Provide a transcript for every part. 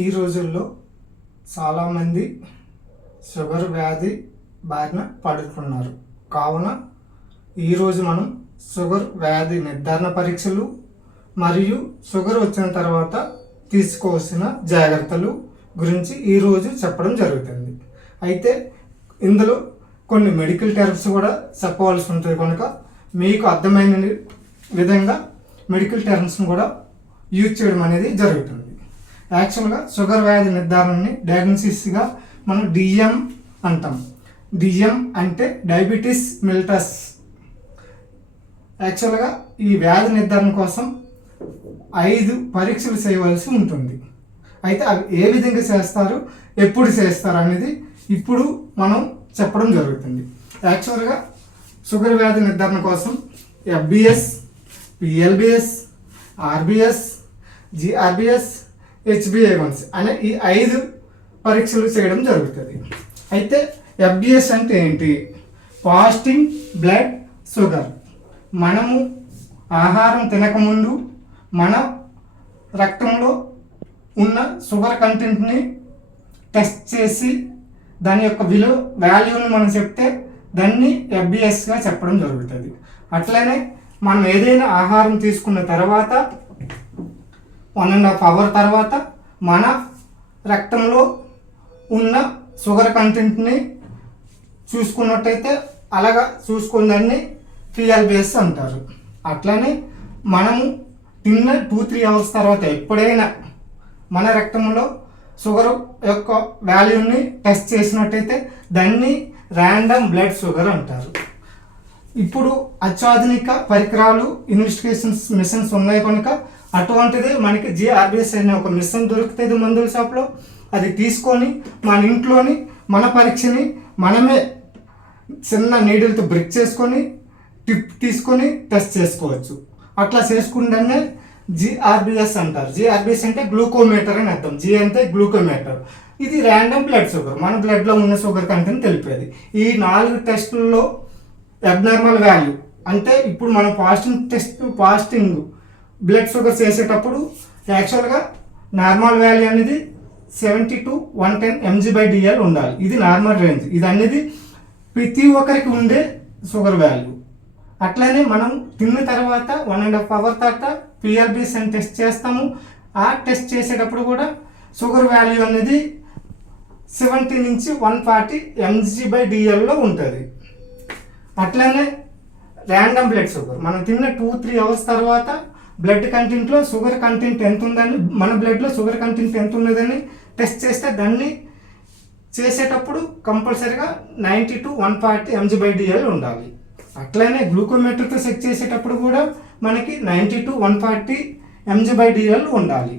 ఈ రోజుల్లో చాలామంది షుగర్ వ్యాధి బారిన పడుతున్నారు. కావున ఈరోజు మనం షుగర్ వ్యాధి నిర్ధారణ పరీక్షలు మరియు షుగర్ వచ్చిన తర్వాత తీసుకోవాల్సిన జాగ్రత్తలు గురించి ఈరోజు చెప్పడం జరుగుతుంది. అయితే ఇందులో కొన్ని మెడికల్ టర్మ్స్ కూడా చెప్పవలసి ఉంటుంది కనుక మీకు అర్థమైన విధంగా మెడికల్ టర్మ్స్ని కూడా యూజ్ చేయడం అనేది జరుగుతుంది. యాక్చువల్గా షుగర్ వ్యాధి నిర్ధారణని డయాగ్నోసిస్గా మనం డిఎం అంటాం. డిఎం అంటే డయాబెటీస్ మిలిటస్. యాక్చువల్గా ఈ వ్యాధి నిర్ధారణ కోసం 5 పరీక్షలు చేయవలసి ఉంటుంది. అయితే అవి ఏ విధంగా చేస్తారు, ఎప్పుడు చేస్తారు అనేది ఇప్పుడు మనం చెప్పడం జరుగుతుంది. యాక్చువల్గా షుగర్ వ్యాధి నిర్ధారణ కోసం ఎఫ్బిఎస్, పిఎల్బిఎస్, ఆర్బిఎస్, జిఆర్బిఎస్, హెచ్బిఏవన్స్ అనే ఈ 5 పరీక్షలు చేయడం జరుగుతుంది. అయితే ఎఫ్బిఎస్ అంటే ఏంటి? Fasting blood sugar. మనము ఆహారం తినకముందు మన రక్తంలో ఉన్న షుగర్ కంటెంట్ని టెస్ట్ చేసి దాని యొక్క వాల్యూని మనం చెప్తే దాన్ని ఎఫ్బిఎస్గా చెప్పడం జరుగుతుంది. అట్లనే మనం ఏదైనా ఆహారం తీసుకున్న తర్వాత 1.5 hour తర్వాత మన రక్తంలో ఉన్న షుగర్ కంటెంట్ని చూసుకున్నట్టయితే అలాగా చూసుకున్న దాన్ని పిఎల్బిఎస్ అంటారు. అట్లనే మనము తిన్న 2-3 hours తర్వాత ఎప్పుడైనా మన రక్తంలో షుగర్ యొక్క వాల్యూని టెస్ట్ చేసినట్టయితే దాన్ని ర్యాండమ్ బ్లడ్ షుగర్ అంటారు. ఇప్పుడు అత్యాధునిక పరికరాలు, ఇన్వెస్టిగేషన్స్ మిషన్స్ ఉన్నాయి కనుక అటువంటిది మనకి జిఆర్బిఎస్ అనే ఒక మిషన్ దొరుకుతుంది మందుల షాప్లో. అది తీసుకొని మన ఇంట్లోని మన పరీక్షని మనమే చిన్న నీడిల్తో బ్రిక్ చేసుకొని టిప్ తీసుకొని టెస్ట్ చేసుకోవచ్చు. అట్లా చేసుకుంటేనే జిఆర్బిఎస్ అంటారు. జిఆర్బిఎస్ అంటే గ్లూకోమీటర్ అని అర్థం. జి అంటే గ్లూకోమీటర్. ఇది ర్యాండమ్ బ్లడ్ షుగర్, మన బ్లడ్లో ఉన్న షుగర్ కంటెంట్ తెలిపేది. ఈ 4 టెస్టుల్లో అబ్నార్మల్ వాల్యూ అంటే ఇప్పుడు మనం ఫాస్టింగ్ బ్లడ్ షుగర్ చేసేటప్పుడు యాక్చువల్గా నార్మల్ వాల్యూ అనేది 70 to 110 mg/dl ఉండాలి. ఇది నార్మల్ రేంజ్. ఇది అనేది ప్రతి ఒక్కరికి ఉండే షుగర్ వాల్యూ. అట్లనే మనం తిన్న తర్వాత 1.5 hour తర్వాత పిఎల్బిఎస్ అని టెస్ట్ చేస్తాము. ఆ టెస్ట్ చేసేటప్పుడు కూడా షుగర్ వాల్యూ అనేది 70 నుంచి 140 mg/dlలో ఉంటుంది. అట్లనే ర్యాండమ్ బ్లడ్ షుగర్ మనం తిన్న 2-3 hours తర్వాత బ్లడ్ కంటెంట్లో షుగర్ కంటెంట్ ఎంత ఉందని, మన బ్లడ్లో షుగర్ కంటెంట్ ఎంత ఉన్నదని టెస్ట్ చేస్తే దాన్ని చేసేటప్పుడు కంపల్సరీగా 90 to 140 mg/dl ఉండాలి. అట్లనే గ్లూకోమీటర్తో చెక్ చేసేటప్పుడు కూడా మనకి 90 to 140 mg/dl ఉండాలి.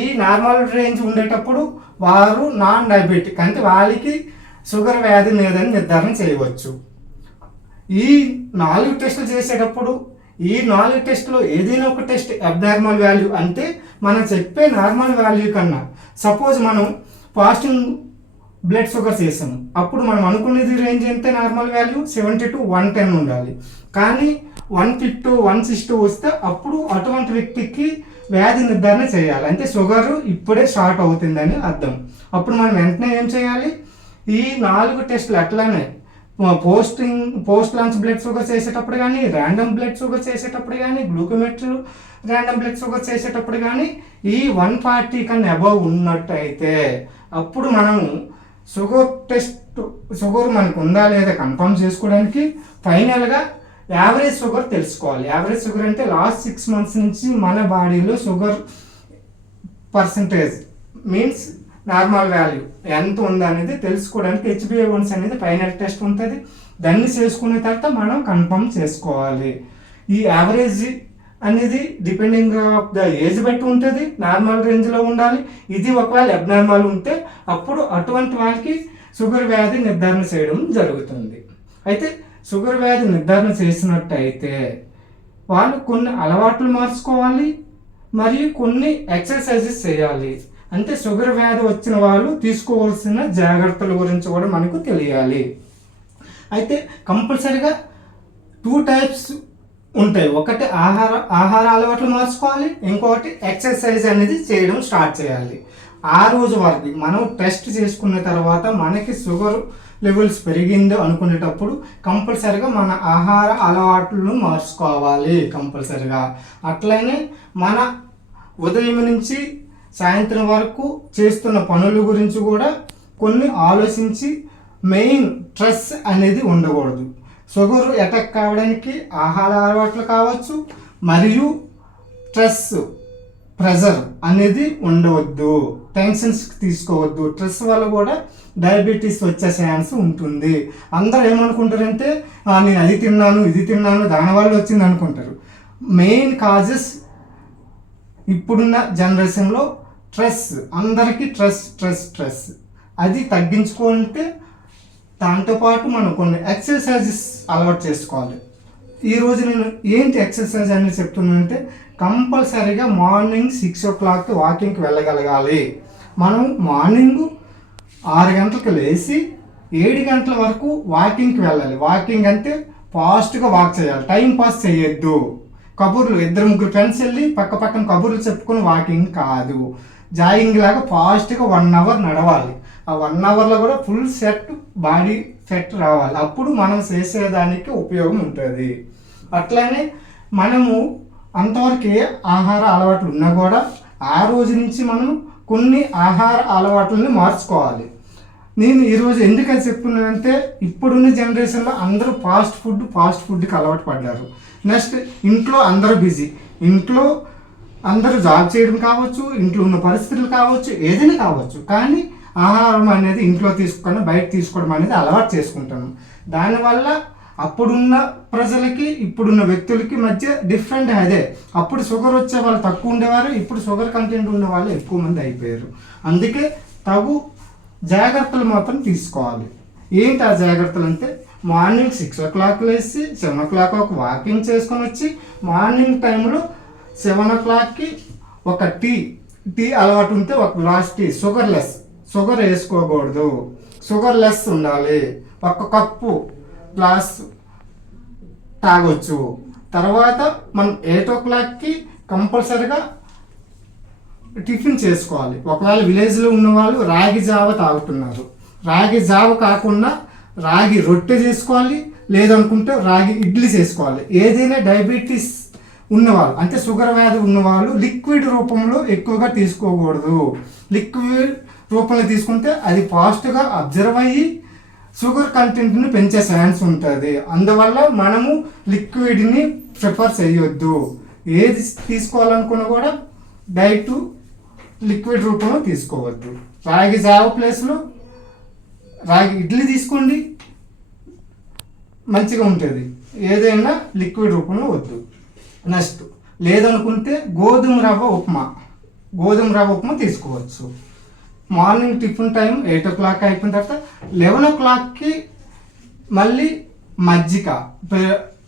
ఈ నార్మల్ రేంజ్ ఉండేటప్పుడు వారు నాన్ డయాబెటిక్ అంటే వాళ్ళకి షుగర్ వ్యాధి లేదని నిర్ధారణ చేయవచ్చు. ఈ 4 టెస్టులు చేసేటప్పుడు ఈ 4 టెస్టులో ఏదైనా ఒక టెస్ట్ అబ్నార్మల్ వాల్యూ అంటే మనం చెప్పే నార్మల్ వాల్యూ కన్నా, సపోజ్ మనం ఫాస్టింగ్ బ్లడ్ షుగర్ చేసాము, అప్పుడు మనం అనుకునేది రేంజ్ ఎంత నార్మల్ వాల్యూ 70 to 110 ఉండాలి. కానీ 150 160 వస్తే అప్పుడు అటువంటి వ్యక్తికి వ్యాధి నిర్ధారణ చేయాలి. అంటే షుగర్ ఇప్పుడే స్టార్ట్ అవుతుందని అర్థం. అప్పుడు మనం వెంటనే ఏం చేయాలి? ఈ 4 టెస్టులు అట్లానే పోస్ట్ లాంచ్ బ్లడ్ షుగర్ చేసేటప్పుడు కానీ, ర్యాండమ్ బ్లడ్ షుగర్ చేసేటప్పుడు కానీ, గ్లూకోమీటర్ ర్యాండమ్ బ్లడ్ షుగర్ చేసేటప్పుడు కానీ ఈ 140 కన్నా అబవ్ ఉన్నట్టయితే అప్పుడు మనము షుగర్ మనకు ఉందా లేదా కన్ఫర్మ్ చేసుకోవడానికి ఫైనల్గా యావరేజ్ షుగర్ తెలుసుకోవాలి. యావరేజ్ షుగర్ అంటే లాస్ట్ 6 months నుంచి మన బాడీలో sugar percentage means normal value ఎంత ఉందనేది తెలుసుకోవడానికి హెచ్బిఏవన్స్ అనేది ఫైనల్ టెస్ట్ ఉంటుంది. దాన్ని చేసుకున్న తర్వాత మనం కన్ఫర్మ్ చేసుకోవాలి. ఈ యావరేజ్ అనేది డిపెండింగ్ ఆఫ్ ద ఏజ్ బట్టి ఉంటుంది. నార్మల్ రేంజ్లో ఉండాలి. ఇది ఒకవేళ అబ్నార్మల్ ఉంటే అప్పుడు అటువంటి వాళ్ళకి షుగర్ వ్యాధి నిర్ధారణ చేయడం జరుగుతుంది. అయితే షుగర్ వ్యాధి నిర్ధారణ చేసినట్టయితే వాళ్ళు కొన్ని అలవాట్లు మార్చుకోవాలి మరియు కొన్ని ఎక్సర్సైజెస్ చేయాలి. అంటే షుగర్ వ్యాధి వచ్చిన వాళ్ళు తీసుకోవాల్సిన జాగ్రత్తల గురించి కూడా మనకు తెలియాలి. అయితే కంపల్సరీగా 2 types ఉంటాయి. ఒకటి ఆహార అలవాట్లు మార్చుకోవాలి, ఇంకొకటి ఎక్సర్సైజ్ అనేది చేయడం స్టార్ట్ చేయాలి. ఆ రోజు వరకు మనం టెస్ట్ చేసుకున్న తర్వాత మనకి షుగర్ లెవెల్స్ పెరిగిందో అనుకునేటప్పుడు కంపల్సరిగా మన ఆహార అలవాట్లను మార్చుకోవాలి కంపల్సరిగా. అట్లనే మన ఉదయం నుంచి సాయంత్రం వరకు చేస్తున్న పనుల గురించి కూడా కొన్ని ఆలోచించి మెయిన్ స్ట్రెస్ అనేది ఉండకూడదు. షుగర్ అటాక్ కావడానికి ఆహార అలవాట్లు కావచ్చు, మరియు స్ట్రెస్ ప్రెజర్ అనేది ఉండవద్దు, టెన్షన్స్ తీసుకోవద్దు. స్ట్రెస్ వల్ల కూడా డయాబెటీస్ వచ్చే ఛాన్స్ ఉంటుంది. అందరూ ఏమనుకుంటారంటే నేను అది తిన్నాను ఇది తిన్నాను దానివల్ల వచ్చింది అనుకుంటారు. మెయిన్ కాజెస్ ఇప్పుడున్న జనరేషన్లో స్ట్రెస్, అందరికీ స్ట్రెస్ అది తగ్గించుకుంటే దాంతోపాటు మనం కొన్ని ఎక్సర్సైజెస్ అలవాటు చేసుకోవాలి. ఈరోజు నేను ఏంటి ఎక్సర్సైజ్ అని చెప్తున్నానంటే కంపల్సరీగా మార్నింగ్ 6 o'clock వాకింగ్కి వెళ్ళగలగాలి. మనం మార్నింగ్ 6 గంటలకు లేచి 7 గంటల వరకు వాకింగ్కి వెళ్ళాలి. వాకింగ్ అంటే ఫాస్ట్గా వాక్ చేయాలి, టైం పాస్ చేయొద్దు. కబుర్లు 2-3 ఫ్రెండ్స్ వెళ్ళి పక్కన కబుర్లు చెప్పుకొని వాకింగ్ కాదు, జాగింగ్ లాగా ఫాస్ట్గా 1 hour నడవాలి. ఆ 1 hourలో కూడా ఫుల్ సెట్ బాడీ సెట్ రావాలి, అప్పుడు మనం చేసేదానికి ఉపయోగం ఉంటుంది. అట్లనే మనము అంతవరకే ఆహార అలవాట్లు ఉన్నా కూడా ఆ రోజు నుంచి మనం కొన్ని ఆహార అలవాట్లని మార్చుకోవాలి. నేను ఈరోజు ఎందుకని చెప్తున్నానంటే ఇప్పుడున్న జనరేషన్లో అందరూ ఫాస్ట్ ఫుడ్కి అలవాటు పడ్డారు. నెక్స్ట్ ఇంట్లో అందరూ బిజీ, ఇంట్లో అందరూ జాబ్ చేయడం కావచ్చు, ఇంట్లో ఉన్న పరిస్థితులు కావచ్చు, ఏదైనా కావచ్చు, కానీ ఆహారం అనేది ఇంట్లో తీసుకుని బయట తీసుకోవడం అనేది అలవాటు చేసుకుంటాను. దానివల్ల అప్పుడున్న ప్రజలకి ఇప్పుడున్న వ్యక్తులకి మధ్య డిఫరెంట్ అదే. అప్పుడు షుగర్ వచ్చే వాళ్ళు తక్కువ ఉండేవారు, ఇప్పుడు షుగర్ కంటెంట్ ఉన్న వాళ్ళు ఎక్కువ మంది అయిపోయారు. అందుకే తగు జాగ్రత్తలు మాత్రం తీసుకోవాలి. ఏంటి ఆ జాగ్రత్తలు అంటే మార్నింగ్ 6 o'clock లేచి 7 o'clock ఒక వాకింగ్ చేసుకొని వచ్చి మార్నింగ్ టైంలో 7 o'clockకి ఒక టీ అలవాటు ఉంటే ఒక గ్లాస్ టీ, షుగర్ వేసుకోకూడదు, షుగర్ లెస్ ఉండాలి. ఒక కప్పు గ్లాస్ తాగొచ్చు. తర్వాత మనం 8 o'clockకి కంపల్సరిగా టిఫిన్ చేసుకోవాలి. ఒకవేళ విలేజ్లో ఉన్న వాళ్ళు రాగి జావ తాగుతున్నారు, రాగి జావ కాకుండా రాగి రొట్టె చేసుకోవాలి, లేదనుకుంటే రాగి ఇడ్లీ చేసుకోవాలి. ఏదైనా డయాబెటీస్ ఉన్నవాళ్ళు అంటే షుగర్ వ్యాధి ఉన్నవాళ్ళు లిక్విడ్ రూపంలో ఎక్కువగా తీసుకోకూడదు. లిక్విడ్ రూపంలో తీసుకుంటే అది ఫాస్ట్గా అబ్జర్వ్ అయ్యి షుగర్ కంటెంట్ని పెంచే ఛాన్స్ ఉంటుంది. అందువల్ల మనము లిక్విడ్ని ప్రిఫర్ చేయొద్దు. ఏది తీసుకోవాలనుకున్నా కూడా డైరెక్ట్ లిక్విడ్ రూపంలో తీసుకోవద్దు. రాగి జావ ప్లేస్లో రాగి ఇడ్లీ తీసుకోండి, మంచిగా ఉంటుంది. ఏదైనా లిక్విడ్ రూపంలో వద్దు. నెక్స్ట్ లేదనుకుంటే గోధుమ రవ్వ ఉప్మా తీసుకోవచ్చు. మార్నింగ్ టిఫిన్ టైం 8 o'clock అయిపోయిన తర్వాత 11 o'clockకి మళ్ళీ మజ్జిగ,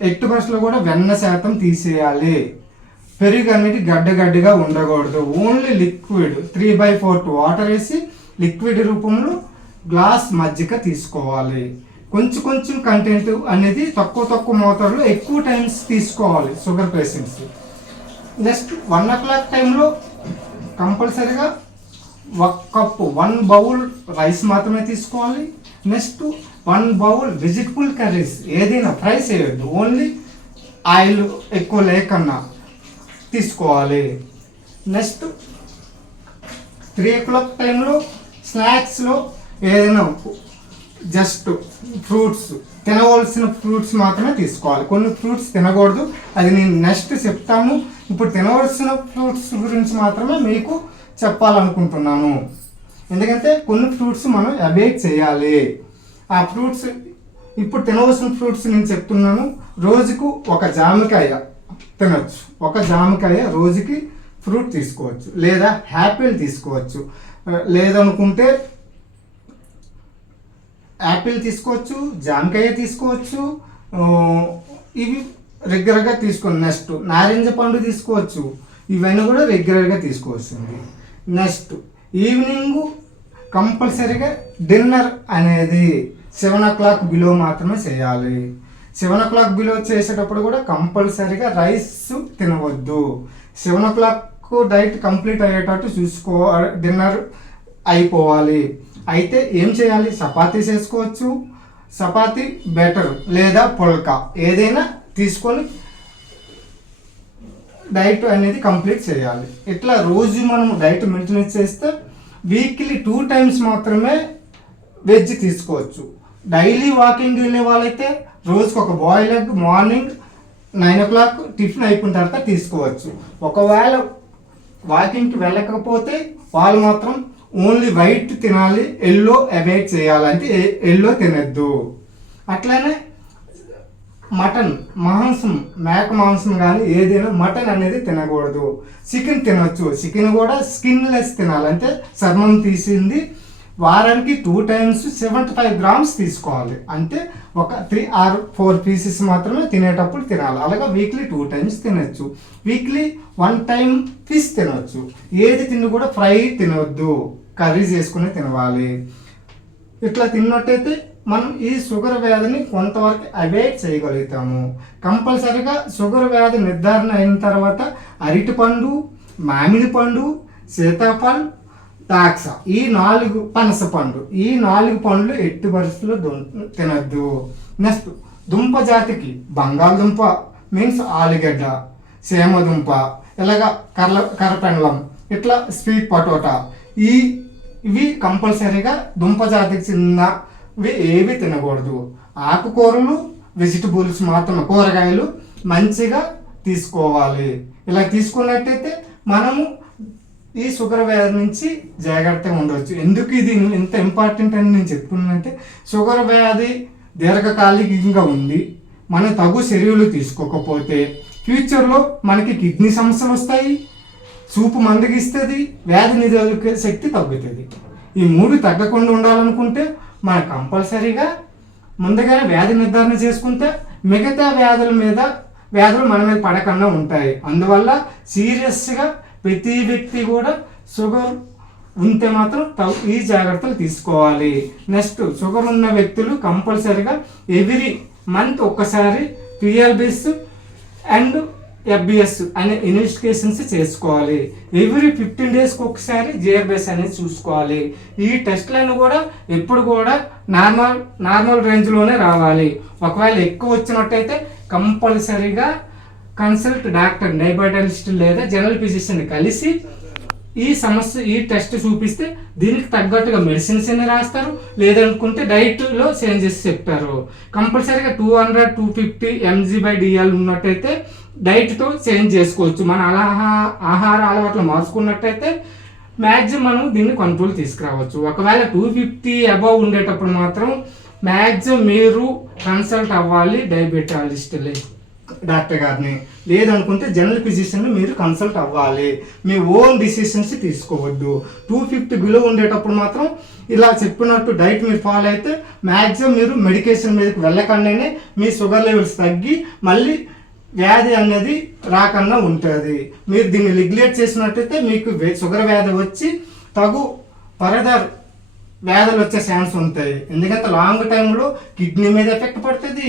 ఎట్టు బస్సులో కూడా వెన్న శాతం తీసేయాలి. పెరుగు అనేది గడ్డగా ఉండకూడదు. ఓన్లీ లిక్విడ్ 3/4 వాటర్ వేసి లిక్విడ్ రూపంలో గ్లాస్ మజ్జిగ తీసుకోవాలి. కొంచెం కంటెంట్ అనేది తక్కువ మోతాదులో ఎక్కువ టైమ్స్ తీసుకోవాలి షుగర్ పేషెంట్స్. నెక్స్ట్ 1 o'clock టైంలో కంపల్సరీగా 1 బౌల్ రైస్ మాత్రమే తీసుకోవాలి. నెక్స్ట్ 1 బౌల్ వెజిటబుల్ కర్రీస్, ఏదైనా ఫ్రై చేయొద్దు, ఓన్లీ ఆయిల్ ఎక్కువ లేకన్నా తీసుకోవాలి. నెక్స్ట్ 3 o'clock టైంలో స్నాక్స్లో ఏదైనా జస్ట్ ఫ్రూట్స్, తినవలసిన ఫ్రూట్స్ మాత్రమే తీసుకోవాలి. కొన్ని ఫ్రూట్స్ తినకూడదు, అది నేను నెక్స్ట్ చెప్తాను. ఇప్పుడు తినవలసిన ఫ్రూట్స్ గురించి మాత్రమే మీకు చెప్పాలనుకుంటున్నాను. ఎందుకంటే కొన్ని ఫ్రూట్స్ మనం అవాయిడ్ చేయాలి. ఆ ఫ్రూట్స్ ఇప్పుడు తినవలసిన ఫ్రూట్స్ నేను చెప్తున్నాను. రోజుకు ఒక జామకాయ తినొచ్చు, ఒక జామకాయ రోజుకి ఫ్రూట్ తీసుకోవచ్చు, లేదా యాపిల్ తీసుకోవచ్చు, లేదనుకుంటే యాపిల్ తీసుకోవచ్చు, జామకాయ తీసుకోవచ్చు. ఇవి రెగ్యులర్గా తీసుకోండి. నెక్స్ట్ నారింజ పండు తీసుకోవచ్చు, ఇవన్నీ కూడా రెగ్యులర్గా తీసుకోవచ్చు. నెక్స్ట్ ఈవినింగ్ కంపల్సరీగా డిన్నర్ అనేది 7 o'clock బిలో మాత్రమే చేయాలి. 7 o'clock బిలో చేసేటప్పుడు కూడా కంపల్సరీగా రైస్ తినవద్దు. 7 o'clock డైట్ కంప్లీట్ అయ్యేటట్టు చూసుకో. డిన్నర్ అయిపోవాలి. అయితే ఏం చేయాలి? చపాతీ చేసుకోవచ్చు, చపాతీ బెటర్ లేదా పుల్కా ఏదైనా తీసుకొని డైట్ అనేది కంప్లీట్ చేయాలి. ఇట్లా రోజు మనం డైట్ మెయింటెనెన్స్ చేస్తే వీక్లీ 2 times మాత్రమే వెజ్ తీసుకోవచ్చు. డైలీ వాకింగ్ వెళ్ళే వాళ్ళైతే రోజుకి ఒక boil egg morning 9 o'clock tiffin అయిపోయిన తర్వాత తీసుకోవచ్చు. ఒకవేళ వాకింగ్కి వెళ్ళకపోతే వాళ్ళు మాత్రం ఓన్లీ వైట్ తినాలి, ఎల్లో అవాయిడ్ చేయాలంటే ఎల్లో తినద్దు. అట్లనే మటన్ మాంసం, మేక మాంసం కానీ ఏదైనా మటన్ అనేది తినకూడదు. చికెన్ తినవచ్చు, చికెన్ కూడా స్కిన్లెస్ తినాలంటే చర్మం తీసింది. వారానికి 2 times 75 grams తీసుకోవాలి. అంటే ఒక 3 or 4 pieces మాత్రమే తినేటప్పుడు తినాలి. అలాగే వీక్లీ 2 times తినచ్చు. వీక్లీ 1 time ఫిష్ తినవచ్చు. ఏది తిని కూడా ఫ్రై తినవద్దు, కర్రీ చేసుకుని తినవాలి. ఇట్లా తిన్నట్టయితే మనం ఈ షుగర్ వ్యాధిని కొంతవరకు అవాయిడ్ చేయగలుగుతాము. కంపల్సరిగా షుగర్ వ్యాధి నిర్ధారణ అయిన తర్వాత అరటిపండు, మామిడి పండు, సీతాఫలం, ద్రాక్ష, ఈ 4 పనసపండు, ఈ 4 పండ్లు ఎట్టి పరిస్థితుల్లో తినద్దు. నెక్స్ట్ దుంప జాతికి బంగాళదుంప మీన్స్ ఆలుగడ్డ, సేమదుంప, ఇలాగ కరపెండలం, ఇట్లా స్వీట్ పొటాటో, ఇవి కంపల్సరీగా దుంప జాతికి చెందినవి ఏవి తినకూడదు. ఆకుకూరలు, వెజిటబుల్స్ మాత్రమే, కూరగాయలు మంచిగా తీసుకోవాలి. ఇలా తీసుకున్నట్టయితే మనము ఈ షుగర్ వ్యాధి నుంచి జాగ్రత్తగా ఉండవచ్చు. ఎందుకు ఇది ఎంత ఇంపార్టెంట్ అని నేను చెప్తున్నానంటే, షుగర్ వ్యాధి దీర్ఘకాలికంగా ఉంది, మనం తగు చర్యలు తీసుకోకపోతే ఫ్యూచర్లో మనకి కిడ్నీ సమస్యలు వస్తాయి, చూపు మందగిస్తుంది, వ్యాధి నిరోధక శక్తి తగ్గుతుంది. ఈ 3 తగ్గకుండా ఉండాలనుకుంటే మనం కంపల్సరీగా ముందుగానే వ్యాధి నిర్ధారణ చేసుకుంటే మిగతా వ్యాధులు మన మీద పడకుండా ఉంటాయి. అందువల్ల సీరియస్గా ప్రతి వ్యక్తి కూడా షుగర్ ఉంటే మాత్రం ఈ జాగ్రత్తలు తీసుకోవాలి. నెక్స్ట్ షుగర్ ఉన్న వ్యక్తులు కంపల్సరీగా ఎవ్రీ మంత్ ఒక్కసారి PLBs అండ్ FBS అనే ఇన్వెస్టిగేషన్స్ చేసుకోవాలి. ఎవ్రీ 15 daysకి ఒకసారి GRBS అనేది చూసుకోవాలి. ఈ టెస్ట్లను కూడా ఎప్పుడు కూడా నార్మల్ రేంజ్లోనే రావాలి. ఒకవేళ ఎక్కువ వచ్చినట్టయితే కంపల్సరీగా కన్సల్ట్ డాక్టర్, డయాబెటాలజిస్ట్ లేదా జనరల్ ఫిజిషియన్ కలిసి ఈ టెస్ట్ చూపిస్తే దీనికి తగ్గట్టుగా మెడిసిన్స్ అన్ని రాస్తారు, లేదనుకుంటే డైట్లో చేంజెస్ చెప్తారు. కంపల్సరీగా 200-250 mg/dl ఉన్నట్టయితే డైట్తో చేంజ్ చేసుకోవచ్చు. మన ఆహార అలవాట్లు మార్చుకున్నట్టయితే మ్యాక్సిమం మనం దీన్ని కంట్రోల్ తీసుకురావచ్చు. ఒకవేళ 250 అబవ్ ఉండేటప్పుడు మాత్రం మ్యాక్సిమం మీరు కన్సల్ట్ అవ్వాలి డయాబెటాలజిస్ట్ డాక్టర్ గారిని, లేదనుకుంటే జనరల్ ఫిజిషియన్ మీరు కన్సల్ట్ అవ్వాలి. మీ ఓన్ డిసిషన్స్ తీసుకోవద్దు. 250 బిలో ఉండేటప్పుడు మాత్రం ఇలా చెప్పినట్టు డైట్ మీరు ఫాలో అయితే మ్యాక్సిమం మీరు మెడికేషన్ మీదకి వెళ్ళకుండానే మీ షుగర్ లెవెల్స్ తగ్గి మళ్ళీ వ్యాధి అనేది రాకుండా ఉంటుంది. మీరు దీన్ని రెగ్యులేట్ చేసినట్టయితే మీకు షుగర్ వ్యాధి వచ్చి తగు ఫర్దర్ వ్యాధులు వచ్చే ఛాన్స్ ఉంటాయి. ఎందుకంటే లాంగ్ టైంలో కిడ్నీ మీద ఎఫెక్ట్ పడుతుంది,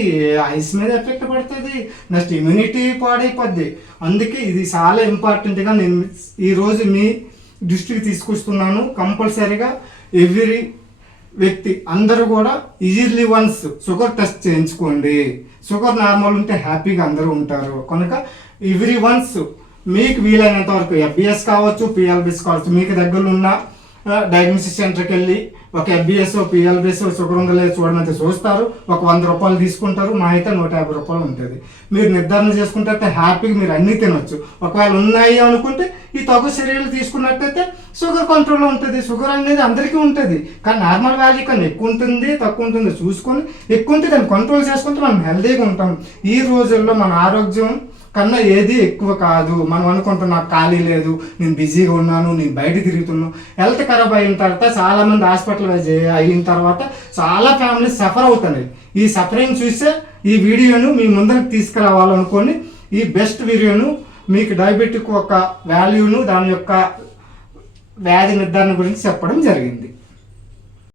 ఐస్ మీద ఎఫెక్ట్ పడుతుంది, నెక్స్ట్ ఇమ్యూనిటీ పాడైపోద్ది. అందుకే ఇది చాలా ఇంపార్టెంట్గా నేను ఈరోజు మీ దృష్టికి తీసుకొస్తున్నాను. కంపల్సరీగా ఎవ్రీ వ్యక్తి అందరూ కూడా ఇయర్లీ వన్స్ షుగర్ టెస్ట్ చేయించుకోండి. షుగర్ నార్మల్ ఉంటే హ్యాపీగా అందరూ ఉంటారు. కనుక ఎవ్రీ వన్స్ మీకు వీలైనంత వరకు FBS కావచ్చు, PLBs కావచ్చు, మీకు దగ్గరలో ఉన్న డయాగ్నోసిస్ సెంటర్కి వెళ్ళి ఒక FBS PLBs షుగర్ ఉందో లేదో చూడమంటే చూస్తారు. ఒక 100 రూపాయలు తీసుకుంటారు, మా అయితే 150 రూపాయలు ఉంటుంది. మీరు నిర్ధారణ చేసుకుంటే హ్యాపీగా మీరు అన్నీ తినవచ్చు. ఒకవేళ ఉన్నాయి అనుకుంటే ఈ తగు చర్యలు తీసుకున్నట్టయితే షుగర్ కంట్రోల్లో ఉంటుంది. షుగర్ అనేది అందరికీ ఉంటుంది, కానీ నార్మల్ వాల్యూ కన్నా ఎక్కువ ఉంటుంది తక్కువ ఉంటుంది చూసుకొని ఎక్కువ ఉంటే దాన్ని కంట్రోల్ చేసుకుంటే మనం హెల్తీగా ఉంటాం. ఈ రోజుల్లో మన ఆరోగ్యం కన్నా ఏది ఎక్కువ కాదు. మనం అనుకుంటున్నాం నాకు ఖాళీ లేదు, నేను బిజీగా ఉన్నాను, నేను బయట తిరుగుతున్నాను. హెల్త్ ఖరాబ్ అయిన తర్వాత చాలామంది హాస్పిటల్ అయిన తర్వాత చాలా ఫ్యామిలీస్ సఫర్ అవుతున్నాయి. ఈ సఫరింగ్ చూసే ఈ వీడియోను మీ ముందరికి తీసుకురావాలనుకొని ఈ బెస్ట్ వీడియోను మీకు డయాబెటిక్ యొక్క వాల్యూను దాని యొక్క వ్యాధి నిర్ధారణ గురించి చెప్పడం జరిగింది.